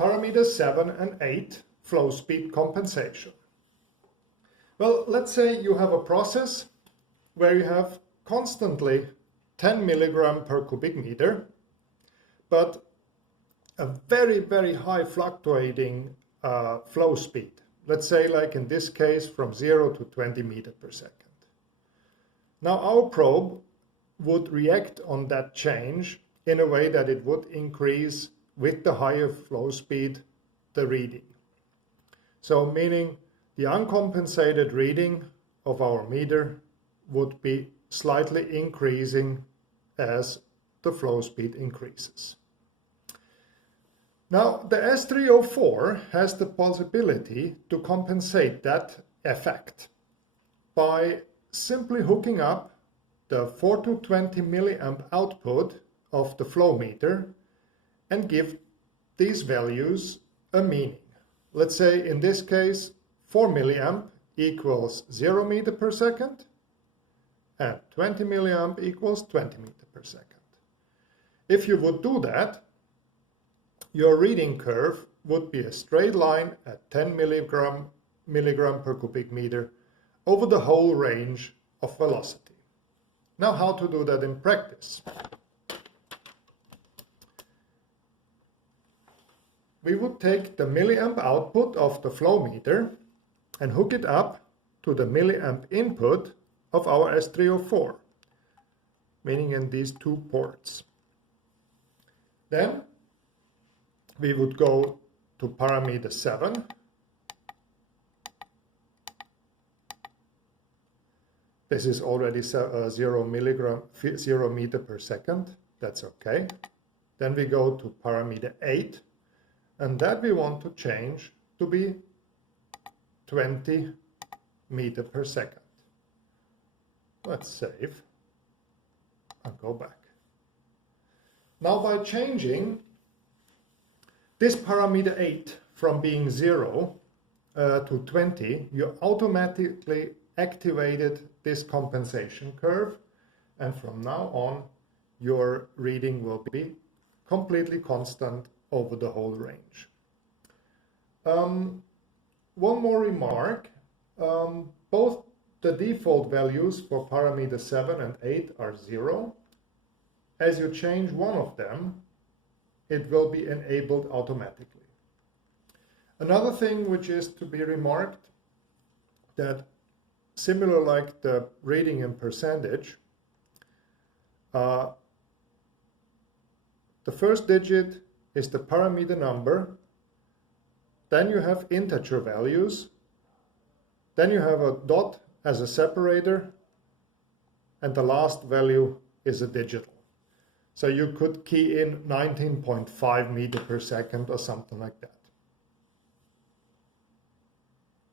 parameters 7 and 8, flow speed compensation. Well, let's say you have a process where you have constantly 10 milligram per cubic meter, but a very, very high fluctuating flow speed. Let's say, like in this case, from 0 to 20 meters per second. Now our probe would react on that change in a way that it would increase with the higher flow speed the reading. So meaning the uncompensated reading of our meter would be slightly increasing as the flow speed increases. Now the S300 has the possibility to compensate that effect by simply hooking up the 4 to 20 milliamp output of the flow meter and give these values a meaning. Let's say in this case 4 milliamp equals 0 meter per second and 20 milliamp equals 20 meter per second. If you would do that, your reading curve would be a straight line at 10 milligram per cubic meter over the whole range of velocity. Now, how to do that in practice? We would take the milliamp output of the flow meter and hook it up to the milliamp input of our S300, meaning in these two ports. Then we would go to parameter 7. This is already 0 meter per second. That's okay. Then we go to parameter 8, and that we want to change to be 20 meter per second. Let's save and go back. Now by changing this parameter 8 from being 0 to 20, you automatically activated this compensation curve, and from now on your reading will be completely constant over the whole range. One more remark, both the default values for parameter 7 and 8 are 0. As you change one of them, it will be enabled automatically. Another thing which is to be remarked, that similar like the reading in percentage, the first digit is the parameter number, then you have integer values, then you have a dot as a separator, and the last value is a digital. So you could key in 19.5 meter per second or something like that.